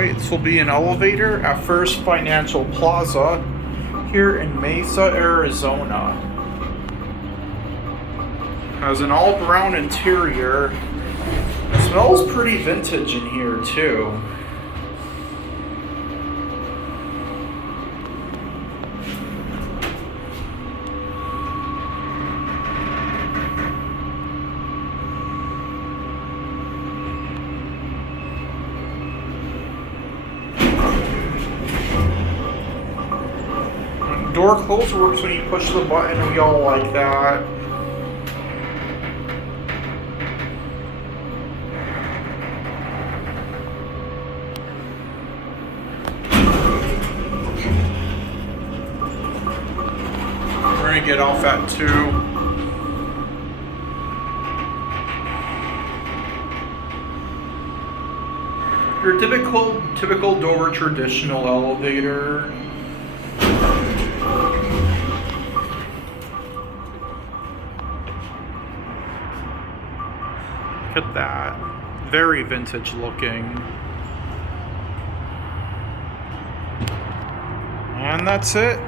Alright, this will be an elevator at First Financial Plaza here in Mesa, Arizona. Has an all brown interior. It smells pretty vintage in here too. Door close works when you push the button. We all like that. We're gonna get off at 2. Your typical Dover traditional elevator. Look at that. Very vintage looking. And that's it.